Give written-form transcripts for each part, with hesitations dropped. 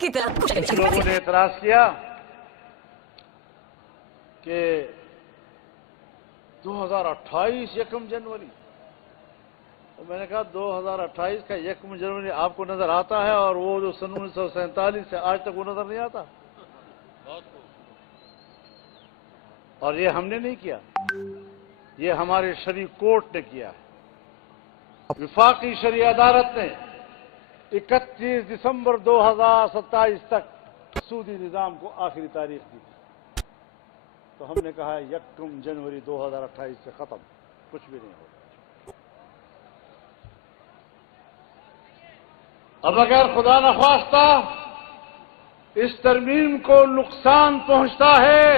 کی طرح کچھ لوگوں نے اعتراض کیا کہ 2028 یکم جنوری، تو میں نے کہا 2028 کا یکم جنوری آپ کو نظر آتا ہے اور وہ جو سن 1947 سے آج تک وہ نظر نہیں آتا؟ اور یہ ہم نے نہیں کیا، یہ ہمارے شرعی کورٹ نے کیا ہے۔ وفاقی شرعی عدالت نے 31 دسمبر 2027 تک سودی نظام کو آخری تاریخ دی، تو ہم نے کہا ہے یکم جنوری 2028 سے ختم، کچھ بھی نہیں ہوگا۔ اب اگر خدا نخواستہ اس ترمیم کو نقصان پہنچتا ہے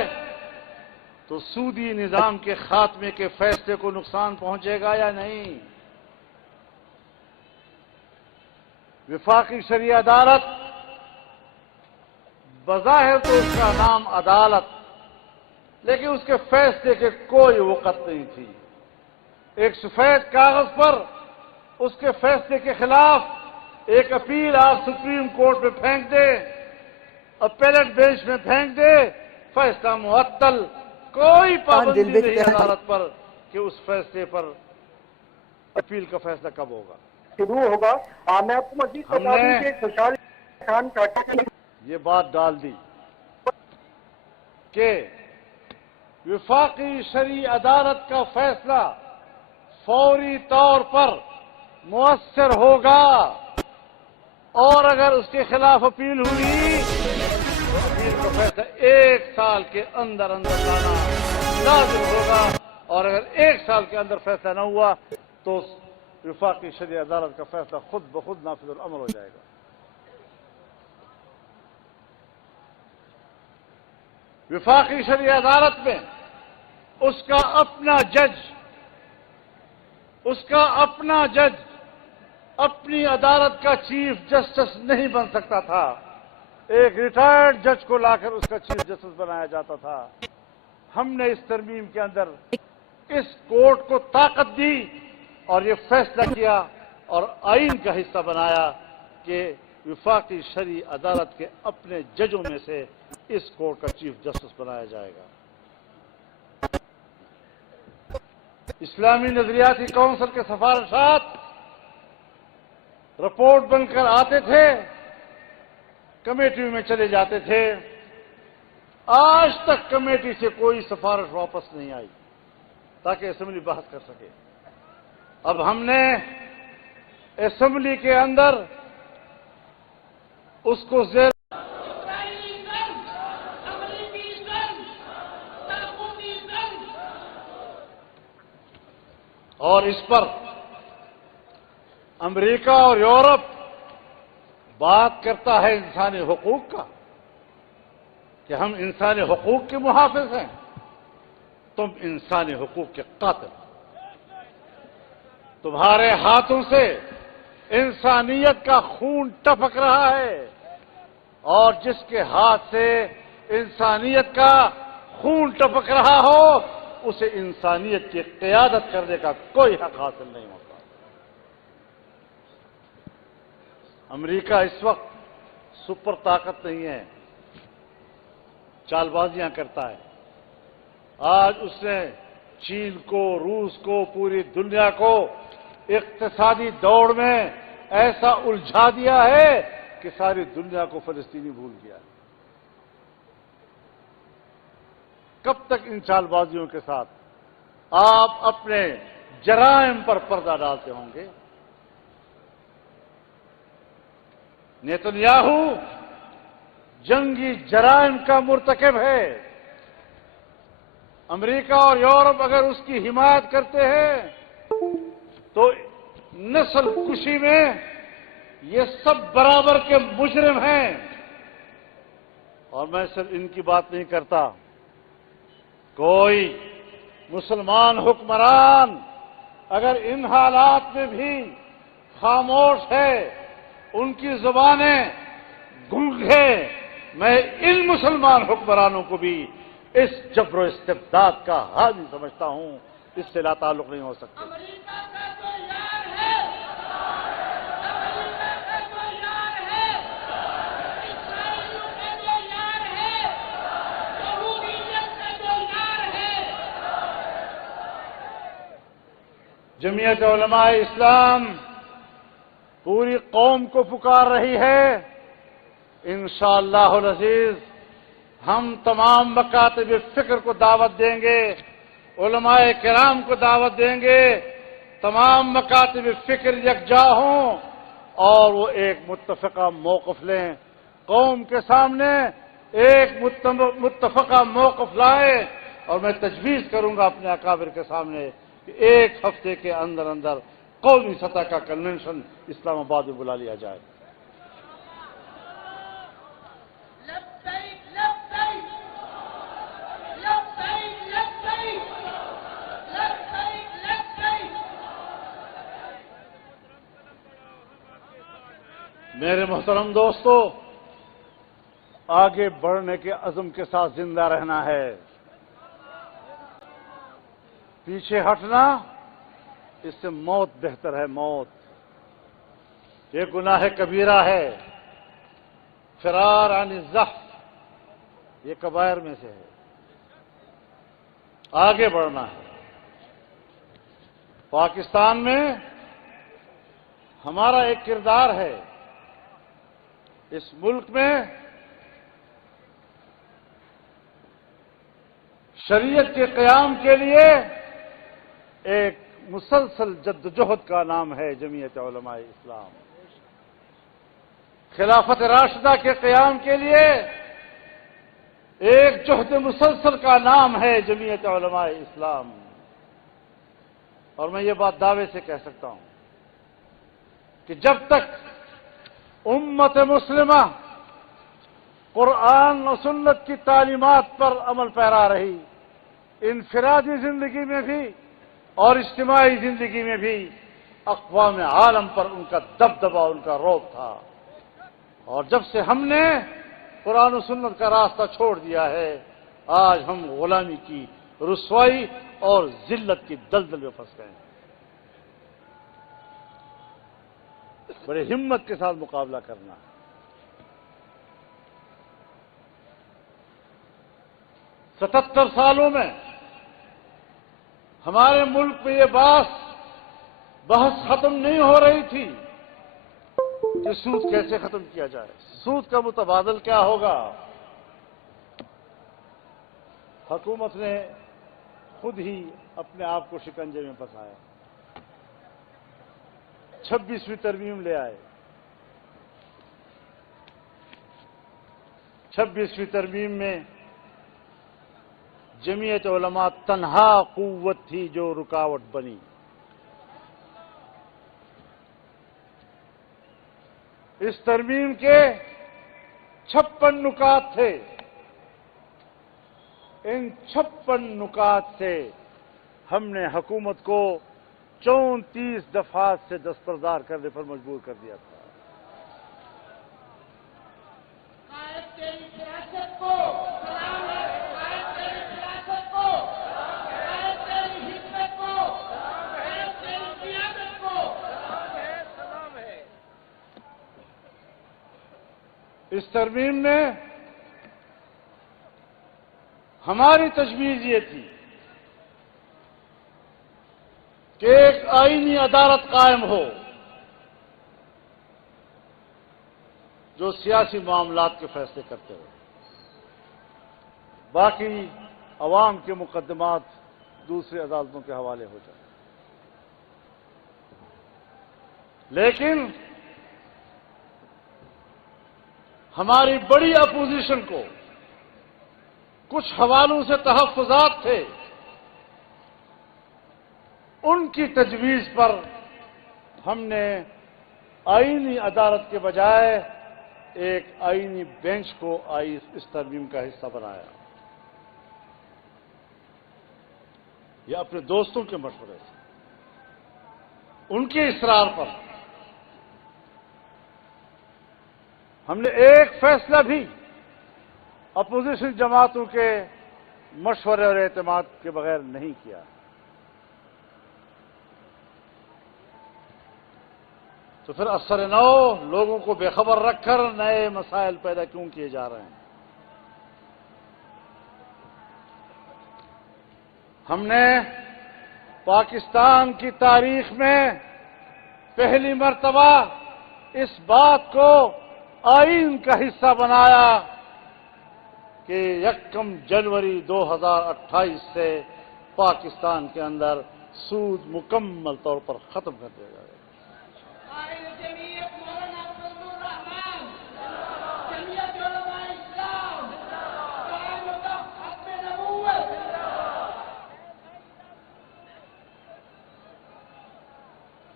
تو سودی نظام کے خاتمے کے فیصلے کو نقصان پہنچے گا یا نہیں؟ وفاقی شرعی عدالت بظاہر تو اس کا نام عدالت، لیکن اس کے فیصلے کے کوئی وقت نہیں تھی۔ ایک سفید کاغذ پر اس کے فیصلے کے خلاف ایک اپیل آپ سپریم کورٹ میں پھینک دے، اپیلٹ بینچ میں پھینک دے، فیصلہ معطل، کوئی پابندی نہیں عدالت پر کہ اس فیصلے پر اپیل کا فیصلہ کب ہوگا۔ شروع ہوگا۔ میں آپ کو مزید بتا دوں کہ خوشحال خان کاٹا نے یہ بات ڈال دی کہ وفاقی شرعی عدالت کا فیصلہ فوری طور پر مؤثر ہوگا، اور اگر اس کے خلاف اپیل ہوئی تو اپیل کا فیصلہ 1 سال کے اندر لانا لازم ہوگا، اور اگر 1 سال کے اندر فیصلہ نہ ہوا تو وفاقی شرعی عدالت کا فیصلہ خود بخود نافذ العمل ہو جائے گا۔ وفاقی شرعی عدالت میں اس کا اپنا جج اپنی عدالت کا چیف جسٹس نہیں بن سکتا تھا، ایک ریٹائرڈ جج کو لا کر اس کا چیف جسٹس بنایا جاتا تھا۔ ہم نے اس ترمیم کے اندر اس کورٹ کو طاقت دی اور یہ فیصلہ کیا اور آئین کا حصہ بنایا کہ وفاقی شرعی عدالت کے اپنے ججوں میں سے اس کورٹ کا چیف جسٹس بنایا جائے گا۔ اسلامی نظریاتی کونسل کے سفارشات رپورٹ بن کر آتے تھے، کمیٹی میں چلے جاتے تھے، آج تک کمیٹی سے کوئی سفارش واپس نہیں آئی تاکہ اسمبلی بحث کر سکے۔ اب ہم نے اسمبلی کے اندر اس کو زیر اور اس پر امریکہ اور یورپ بات کرتا ہے انسانی حقوق کا کہ ہم انسانی حقوق کے محافظ ہیں، تم انسانی حقوق کے قاتل، تمہارے ہاتھوں سے انسانیت کا خون ٹپک رہا ہے، اور جس کے ہاتھ سے انسانیت کا خون ٹپک رہا ہو اسے انسانیت کی قیادت کرنے کا کوئی حق حاصل نہیں ہوتا۔ امریکہ اس وقت سپر طاقت نہیں ہے، چال بازیاں کرتا ہے۔ آج اس نے چین کو، روس کو، پوری دنیا کو اقتصادی دوڑ میں ایسا الجھا دیا ہے کہ ساری دنیا کو فلسطینی بھول گیا۔ کب تک ان چال بازیوں کے ساتھ آپ اپنے جرائم پر پردہ ڈالتے ہوں گے؟ نیتنیاہو جنگی جرائم کا مرتکب ہے، امریکہ اور یورپ اگر اس کی حمایت کرتے ہیں تو نسل کشی میں یہ سب برابر کے مجرم ہیں۔ اور میں صرف ان کی بات نہیں کرتا، کوئی مسلمان حکمران اگر ان حالات میں بھی خاموش ہے، ان کی زبانیں گنگ ہیں، میں ان مسلمان حکمرانوں کو بھی اس جبر و استبداد کا حامی سمجھتا ہوں، اس سے لا تعلق نہیں ہو سکتا۔ جمعیت علماء اسلام پوری قوم کو پکار رہی ہے. انشاءاللہ العزیز ہم تمام مکاتب فکر کو دعوت دیں گے، علماء کرام کو دعوت دیں گے، تمام مکاتب فکر یکجا ہوں اور وہ ایک متفقہ موقف لیں، قوم کے سامنے ایک متفقہ موقف لائے. اور میں تجویز کروں گا اپنے اکابر کے سامنے کہ ایک ہفتے کے اندر اندر قومی سطح کا کنونشن اسلام آباد میں بلا لیا جائے. میرے محترم دوستو، آگے بڑھنے کے عزم کے ساتھ زندہ رہنا ہے. پیچھے ہٹنا اس سے موت بہتر ہے. موت یہ گناہ کبیرہ ہے. فرار عن الزحف یہ کبائر میں سے ہے. آگے بڑھنا ہے. پاکستان میں ہمارا ایک کردار ہے. اس ملک میں شریعت کے قیام کے لیے ایک مسلسل جدوجہد کا نام ہے جمعیت علماء اسلام. خلافت راشدہ کے قیام کے لیے ایک جہد مسلسل کا نام ہے جمعیت علماء اسلام. اور میں یہ بات دعوے سے کہہ سکتا ہوں کہ جب تک امت مسلمہ قرآن و سنت کی تعلیمات پر عمل پیرا رہی، انفرادی زندگی میں بھی اور اجتماعی زندگی میں بھی اقوام عالم پر ان کا دبدبا، ان کا رعب تھا. اور جب سے ہم نے قرآن و سنت کا راستہ چھوڑ دیا ہے، آج ہم غلامی کی رسوائی اور ذلت کی دلدل میں پھنس گئے ہیں. بڑے ہمت کے ساتھ مقابلہ کرنا. 77 سالوں میں ہمارے ملک میں یہ بحث ختم نہیں ہو رہی تھی کہ سود کیسے ختم کیا جائے، سود کا متبادل کیا ہوگا. حکومت نے خود ہی اپنے آپ کو شکنجے میں پھنسایا. 26ویں ترمیم لے آئے. 26ویں ترمیم میں جمعیت علماء تنہا قوت تھی جو رکاوٹ بنی. اس ترمیم کے 56 نکات تھے. ان 56 نکات سے ہم نے حکومت کو 34 دفعات سے دستبردار کرنے پر مجبور کر دیا تھا. اس ترمیم میں ہماری تجویز یہ تھی کہ ایک آئینی عدالت قائم ہو جو سیاسی معاملات کے فیصلے کرتے ہو، باقی عوام کے مقدمات دوسری عدالتوں کے حوالے ہو جائیں. لیکن ہماری بڑی اپوزیشن کو کچھ حوالوں سے تحفظات تھے. ان کی تجویز پر ہم نے آئینی عدالت کے بجائے ایک آئینی بینچ کو اس ترمیم کا حصہ بنایا. یہ اپنے دوستوں کے مشورے سے، ان کے اصرار پر ہم نے ایک فیصلہ بھی اپوزیشن جماعتوں کے مشورے اور اعتماد کے بغیر نہیں کیا. تو پھر اثر نو لوگوں کو بے خبر رکھ کر نئے مسائل پیدا کیوں کیے جا رہے ہیں؟ ہم نے پاکستان کی تاریخ میں پہلی مرتبہ اس بات کو آئین کا حصہ بنایا کہ 1 جنوری 2028 سے پاکستان کے اندر سود مکمل طور پر ختم کر دیا جائے گا۔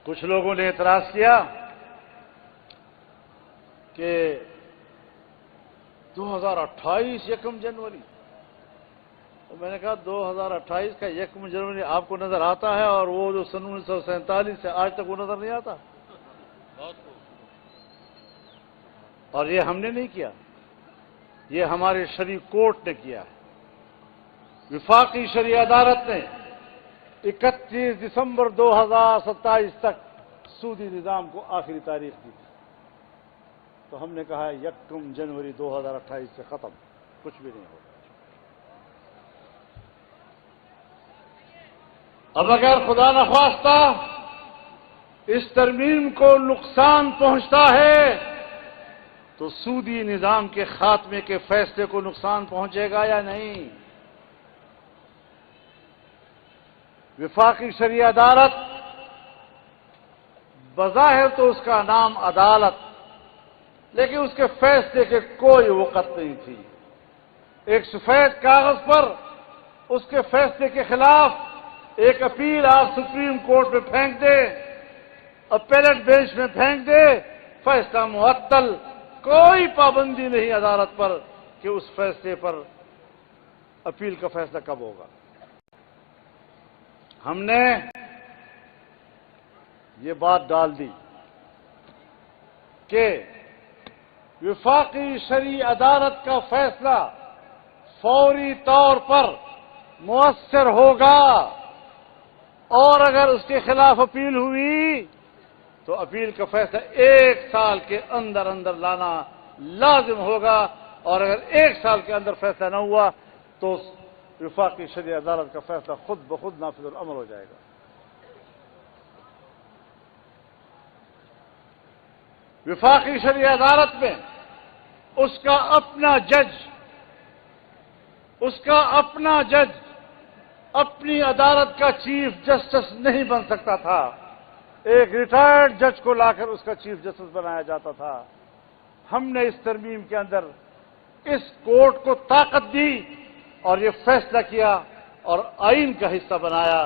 کچھ لوگوں نے اعتراض کیا کہ 2028 1 جنوری، تو میں نے کہا 2028 کا 1 جنوری آپ کو نظر آتا ہے، اور وہ جو سن 1947 سے آج تک وہ نظر نہیں آتا؟ اور یہ ہم نے نہیں کیا، یہ ہمارے شرعی کورٹ نے کیا ہے۔ وفاقی شرعی عدالت نے 31 دسمبر 2027 تک سودی نظام کو آخری تاریخ دی تھی، تو ہم نے کہا 1 جنوری 2028 سے ختم، کچھ بھی نہیں ہوگا۔ اب اگر خدا نخواستہ اس ترمیم کو نقصان پہنچتا ہے تو سودی نظام کے خاتمے کے فیصلے کو نقصان پہنچے گا یا نہیں؟ وفاقی شرعی عدالت بظاہر تو اس کا نام عدالت، لیکن اس کے فیصلے کے کوئی وقت نہیں تھی۔ ایک سفید کاغذ پر اس کے فیصلے کے خلاف ایک اپیل آپ سپریم کورٹ میں پھینک دے، اپیلٹ بینچ میں پھینک دے، فیصلہ معطل، کوئی پابندی نہیں عدالت پر کہ اس فیصلے پر اپیل کا فیصلہ کب ہوگا۔ ہم نے یہ بات ڈال دی کہ وفاقی شرعی عدالت کا فیصلہ فوری طور پر مؤثر ہوگا، اور اگر اس کے خلاف اپیل ہوئی تو اپیل کا فیصلہ 1 سال کے اندر اندر لانا لازم ہوگا، اور اگر 1 سال کے اندر فیصلہ نہ ہوا تو وفاقی شرعی عدالت کا فیصلہ خود بخود نافذ العمل ہو جائے گا۔ وفاقی شرعی عدالت میں اس کا اپنا جج اپنی عدالت کا چیف جسٹس نہیں بن سکتا تھا، ایک ریٹائرڈ جج کو لا کر اس کا چیف جسٹس بنایا جاتا تھا۔ ہم نے اس ترمیم کے اندر اس کورٹ کو طاقت دی اور یہ فیصلہ کیا اور آئین کا حصہ بنایا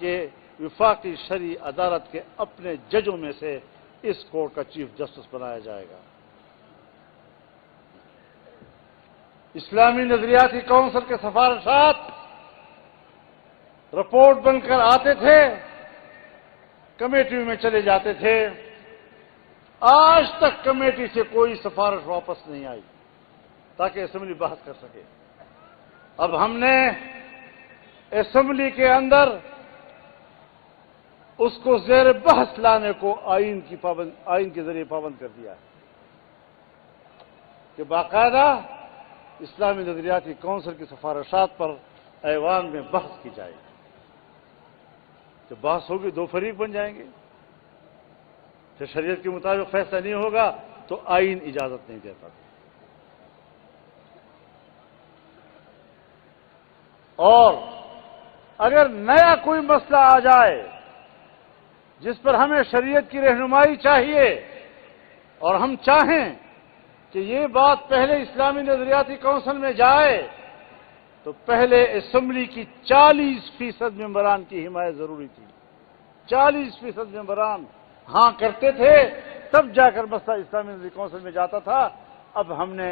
کہ وفاقی شرعی عدالت کے اپنے ججوں میں سے اس کورٹ کا چیف جسٹس بنایا جائے گا۔ اسلامی نظریاتی کونسل کے سفارشات رپورٹ بن کر آتے تھے، کمیٹی میں چلے جاتے تھے، آج تک کمیٹی سے کوئی سفارش واپس نہیں آئی تاکہ اسمبلی بحث کر سکے۔ اب ہم نے اسمبلی کے اندر اس کو زیر بحث لانے کو آئین کے ذریعے پابند کر دیا ہے کہ باقاعدہ اسلامی نظریاتی کونسل کی سفارشات پر ایوان میں بحث کی جائے گی۔ جب بحث ہوگی 2 فریق بن جائیں گے، پھر شریعت کے مطابق فیصلہ نہیں ہوگا تو آئین اجازت نہیں دیتا۔ اور اگر نیا کوئی مسئلہ آ جائے جس پر ہمیں شریعت کی رہنمائی چاہیے اور ہم چاہیں کہ یہ بات پہلے اسلامی نظریاتی کونسل میں جائے، تو پہلے اسمبلی کی 40% ممبران کی حمایت ضروری تھی۔ 40% ممبران ہاں کرتے تھے تب جا کر مسئلہ اسلامی نظریاتی کونسل میں جاتا تھا۔ اب ہم نے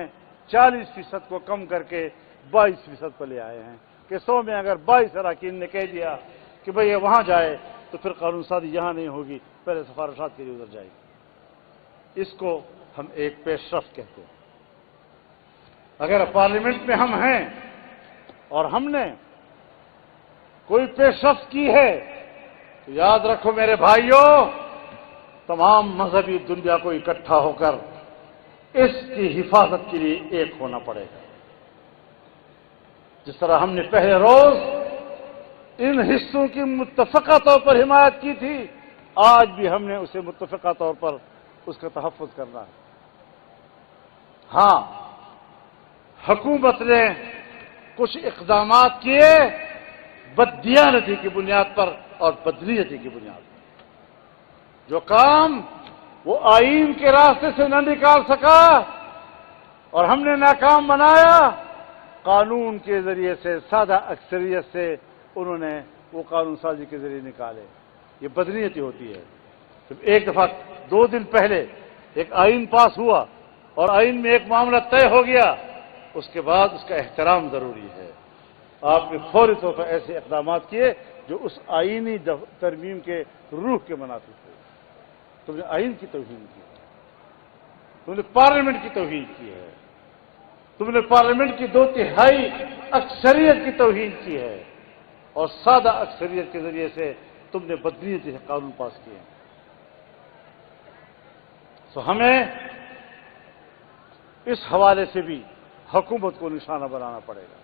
40% کو کم کر کے 22% پر لے آئے ہیں کہ 100 میں اگر 22 اراکین نے کہہ دیا کہ بھئی یہ وہاں جائے تو پھر قانون سازی یہاں نہیں ہوگی، پہلے سفارشات کے لیے ادھر جائے گی۔ اس کو ہم ایک پیش رفت کہتے ہیں۔ اگر پارلیمنٹ میں ہم ہیں اور ہم نے کوئی پیش رفت کی ہے تو یاد رکھو میرے بھائیوں، تمام مذہبی دنیا کو اکٹھا ہو کر اس کی حفاظت کے لیے ایک ہونا پڑے گا۔ جس طرح ہم نے پہلے روز ان حصوں کی متفقہ طور پر حمایت کی تھی، آج بھی ہم نے اسے متفقہ طور پر اس کا تحفظ کرنا ہے۔ ہاں، حکومت نے کچھ اقدامات کیے بددیانتی کی بنیاد پر اور بدنیتی کی بنیاد پر۔ جو کام وہ آئین کے راستے سے نہ نکال سکا اور ہم نے ناکام بنایا، قانون کے ذریعے سے سادہ اکثریت سے انہوں نے وہ قانون سازی کے ذریعے نکالے۔ یہ بدنیتی ہوتی ہے۔ جب ایک دفعہ 2 دن پہلے ایک آئین پاس ہوا اور آئین میں ایک معاملہ طے ہو گیا، اس کے بعد اس کا احترام ضروری ہے۔ آپ نے فوری طور پر ایسے اقدامات کیے جو اس آئینی ترمیم کے روح کے مناسب تھے۔ تم نے آئین کی توہین کی، تم نے پارلیمنٹ کی توہین کی ہے، تم نے پارلیمنٹ کی 2/3 اکثریت کی توہین کی ہے، اور سادہ اکثریت کے ذریعے سے تم نے بدنیتی سے قانون پاس کیے ہیں۔ تو ہمیں اس حوالے سے بھی حکومت کو نشانہ بنانا پڑے گا۔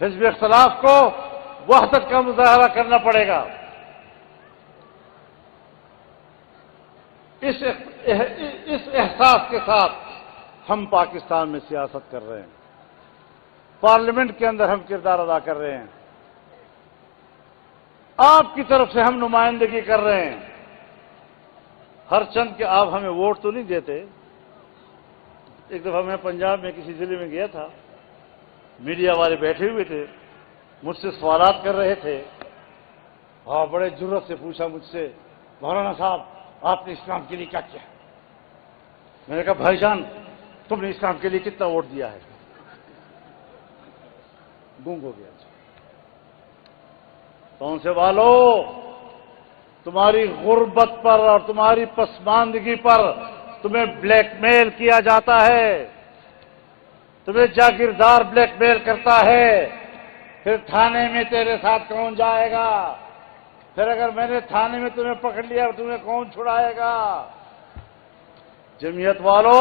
حزب اختلاف کو وحدت کا مظاہرہ کرنا پڑے گا۔ اس احساس کے ساتھ ہم پاکستان میں سیاست کر رہے ہیں، پارلیمنٹ کے اندر ہم کردار ادا کر رہے ہیں، آپ کی طرف سے ہم نمائندگی کر رہے ہیں۔ ہر چند کہ آپ ہمیں ووٹ تو نہیں دیتے۔ ایک دفعہ میں پنجاب میں کسی ضلع میں گیا تھا، میڈیا والے بیٹھے ہوئے تھے، مجھ سے سوالات کر رہے تھے، اور بڑے جرأت سے پوچھا مجھ سے، مولانا صاحب آپ نے اسلام کے لیے کیا کیا؟ میں نے کہا بھائی جان تم نے اسلام کے لیے کتنا ووٹ دیا ہے؟ گونگ ہو گیا۔ کون سے والو، تمہاری غربت پر اور تمہاری پسماندگی پر تمہیں بلیک میل کیا جاتا ہے، تمہیں جاگیردار بلیک میل کرتا ہے، پھر تھانے میں تیرے ساتھ کون جائے گا؟ پھر اگر میں نے تھانے میں تمہیں پکڑ لیا تمہیں کون چھڑائے گا؟ جمعیت والو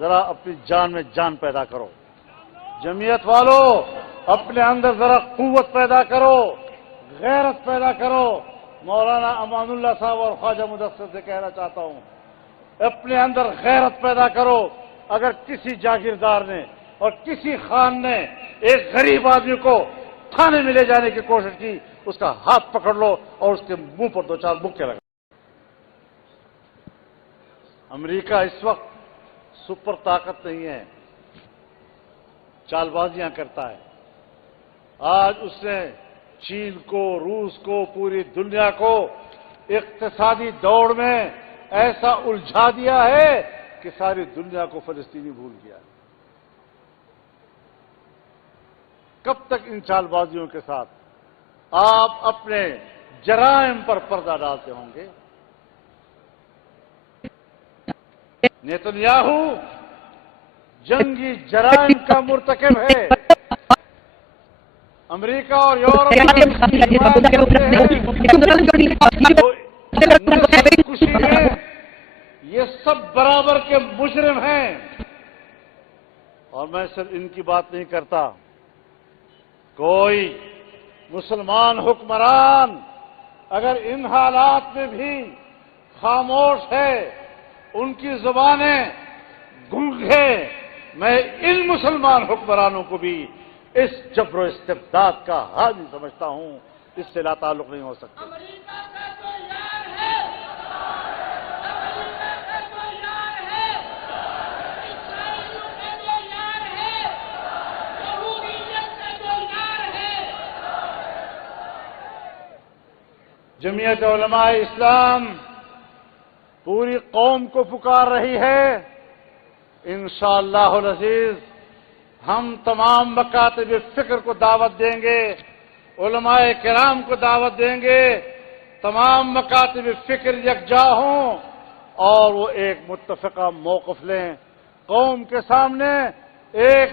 ذرا اپنی جان میں جان پیدا کرو، جمعیت والو اپنے اندر ذرا قوت پیدا کرو، غیرت پیدا کرو۔ مولانا امان اللہ صاحب اور خواجہ مدثر سے کہنا چاہتا ہوں، اپنے اندر غیرت پیدا کرو۔ اگر کسی جاگیردار نے اور کسی خان نے ایک غریب آدمی کو تھانے میں لے جانے کی کوشش کی، اس کا ہاتھ پکڑ لو اور اس کے منہ پر 2-4 مکے لگا۔ امریکہ اس وقت سپر طاقت نہیں ہے، چال بازیاں کرتا ہے۔ آج اس نے چین کو، روس کو، پوری دنیا کو اقتصادی دوڑ میں ایسا الجھا دیا ہے کہ ساری دنیا کو فلسطینی بھول گیا ہے۔ کب تک ان چال بازیوں کے ساتھ آپ اپنے جرائم پر پردہ ڈالتے ہوں گے؟ نیتنیاہو جنگی جرائم کا مرتکب ہے۔ امریکہ اور یورپ خوشی میں یہ سب برابر کے مجرم ہیں، اور میں صرف ان کی بات نہیں کرتا۔ کوئی مسلمان حکمران اگر ان حالات میں بھی خاموش ہے، ان کی زبانیں گونگ ہیں، میں ان مسلمان حکمرانوں کو بھی اس جبر و استبداد کا حامی سمجھتا ہوں، اس سے لا تعلق نہیں ہو سکتا۔ امریکہ کا تو یار ہے، امریکہ کا تو یار ہے، اسرائیل کا تو یار ہے، یہودیت کا تو یار ہے۔ جمعیت علماء اسلام پوری قوم کو پکار رہی ہے۔ انشاءاللہ العزیز ہم تمام مکاتب فکر کو دعوت دیں گے، علماء کرام کو دعوت دیں گے، تمام مکاتب فکر یکجا ہوں اور وہ ایک متفقہ موقف لیں، قوم کے سامنے ایک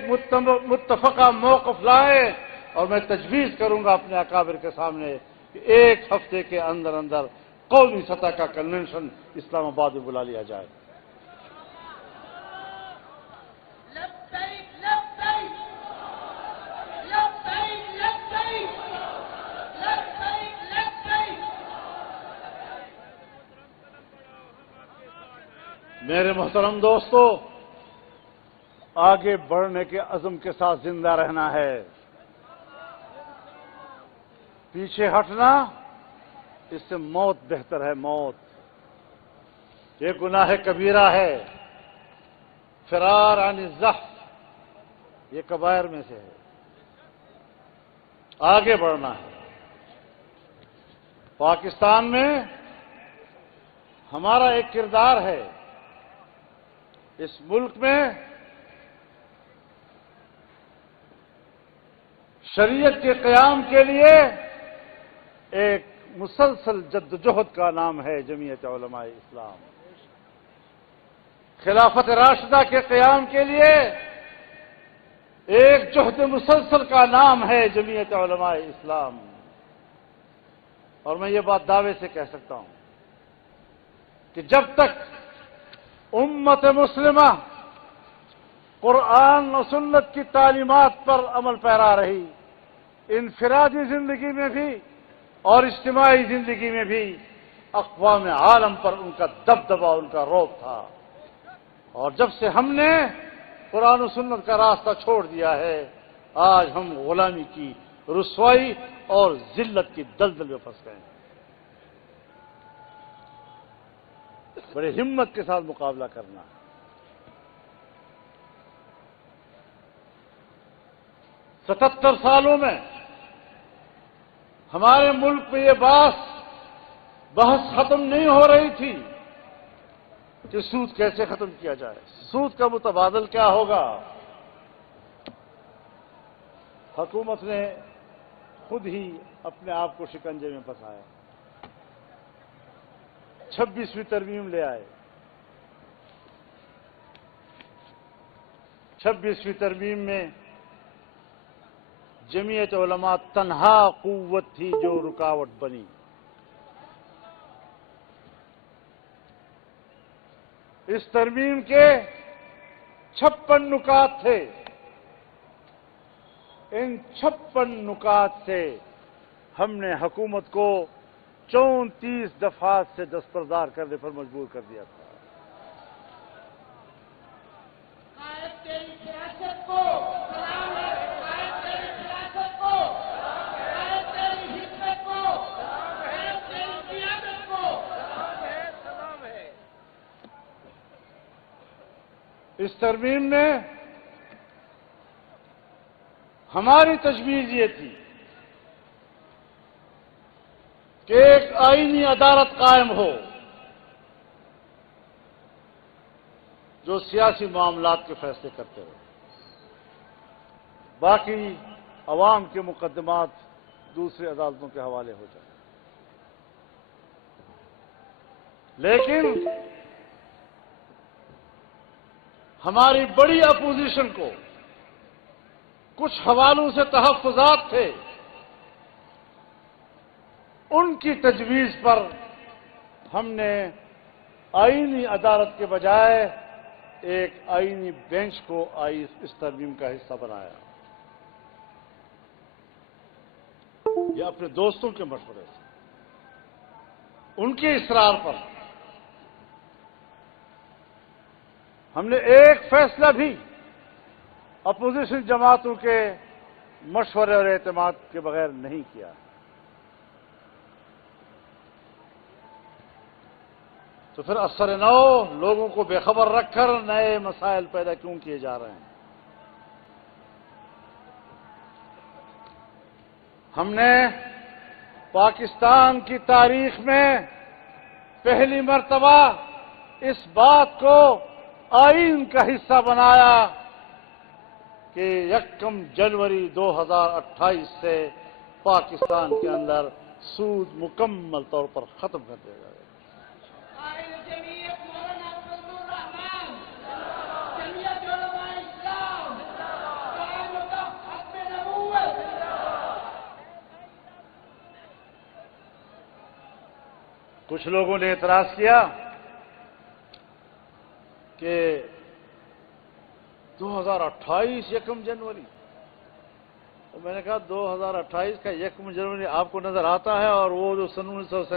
متفقہ موقف لائیں، اور میں تجویز کروں گا اپنے اکابر کے سامنے کہ 1 ہفتے کے اندر اندر قومی سطح کا کنونشن اسلام آباد میں بلا لیا جائے۔ لبیک لبیک لبیک میرے محترم دوستو، آگے بڑھنے کے عزم کے ساتھ زندہ رہنا ہے. پیچھے ہٹنا اس سے موت بہتر ہے. موت یہ گناہ کبیرہ ہے. فرار عن الزحف یہ کبائر میں سے ہے. آگے بڑھنا ہے. پاکستان میں ہمارا ایک کردار ہے. اس ملک میں شریعت کے قیام کے لیے ایک مسلسل جدوجہد کا نام ہے جمعیت علماء اسلام. خلافت راشدہ کے قیام کے لیے ایک جہد مسلسل کا نام ہے جمعیت علماء اسلام. اور میں یہ بات دعوے سے کہہ سکتا ہوں کہ جب تک امت مسلمہ قرآن و سنت کی تعلیمات پر عمل پیرا رہی، انفرادی زندگی میں بھی اور اجتماعی زندگی میں بھی اقوام عالم پر ان کا دبدبا، ان کا رعب تھا. اور جب سے ہم نے قرآن و سنت کا راستہ چھوڑ دیا ہے، آج ہم غلامی کی رسوائی اور ذلت کی دلدل میں پھنس گئے ہیں. بڑے ہمت کے ساتھ مقابلہ کرنا. 77 سالوں میں ہمارے ملک میں یہ بحث ختم نہیں ہو رہی تھی کہ سود کیسے ختم کیا جائے، سود کا متبادل کیا ہوگا. حکومت نے خود ہی اپنے آپ کو شکنجے میں پھنسایا. 26ویں ترمیم لے آئے. 26ویں ترمیم میں جمعیت علماء تنہا قوت تھی جو رکاوٹ بنی. اس ترمیم کے 56 نکات تھے. ان 56 نکات سے ہم نے حکومت کو 34 دفعات سے دستبردار کرنے پر مجبور کر دیا تھا. قائد تیری سیاست کو سلام ہے، قائد تیری سیاست کو، قائد تیری حکمت کو، قائد تیری قیادت کو سلام ہے. اس ترمیم میں ہماری تجویز یہ تھی کہ ایک آئینی عدالت قائم ہو جو سیاسی معاملات کے فیصلے کرتے ہو. باقی عوام کے مقدمات دوسری عدالتوں کے حوالے ہو جائیں. لیکن ہماری بڑی اپوزیشن کو کچھ حوالوں سے تحفظات تھے. ان کی تجویز پر ہم نے آئینی عدالت کے بجائے ایک آئینی بینچ کو اس ترمیم کا حصہ بنایا. یہ اپنے دوستوں کے مشورے سے، ان کے اصرار پر ہم نے ایک فیصلہ بھی اپوزیشن جماعتوں کے مشورے اور اعتماد کے بغیر نہیں کیا. تو پھر اثر نو لوگوں کو بے خبر رکھ کر نئے مسائل پیدا کیوں کیے جا رہے ہیں؟ ہم نے پاکستان کی تاریخ میں پہلی مرتبہ اس بات کو آئین کا حصہ بنایا کہ 1 جنوری 2028 سے پاکستان کے اندر سود مکمل طور پر ختم کر دیا جائے. قائد جمعیت مولانا فضل الرحمان، جمعیت علماء اسلام، قائد ختم نبوت. کچھ لوگوں نے اعتراض کیا کہ 2028 1 جنوری. تو میں نے کہا 2028 کا 1 جنوری آپ کو نظر آتا ہے، اور وہ جو سن 1947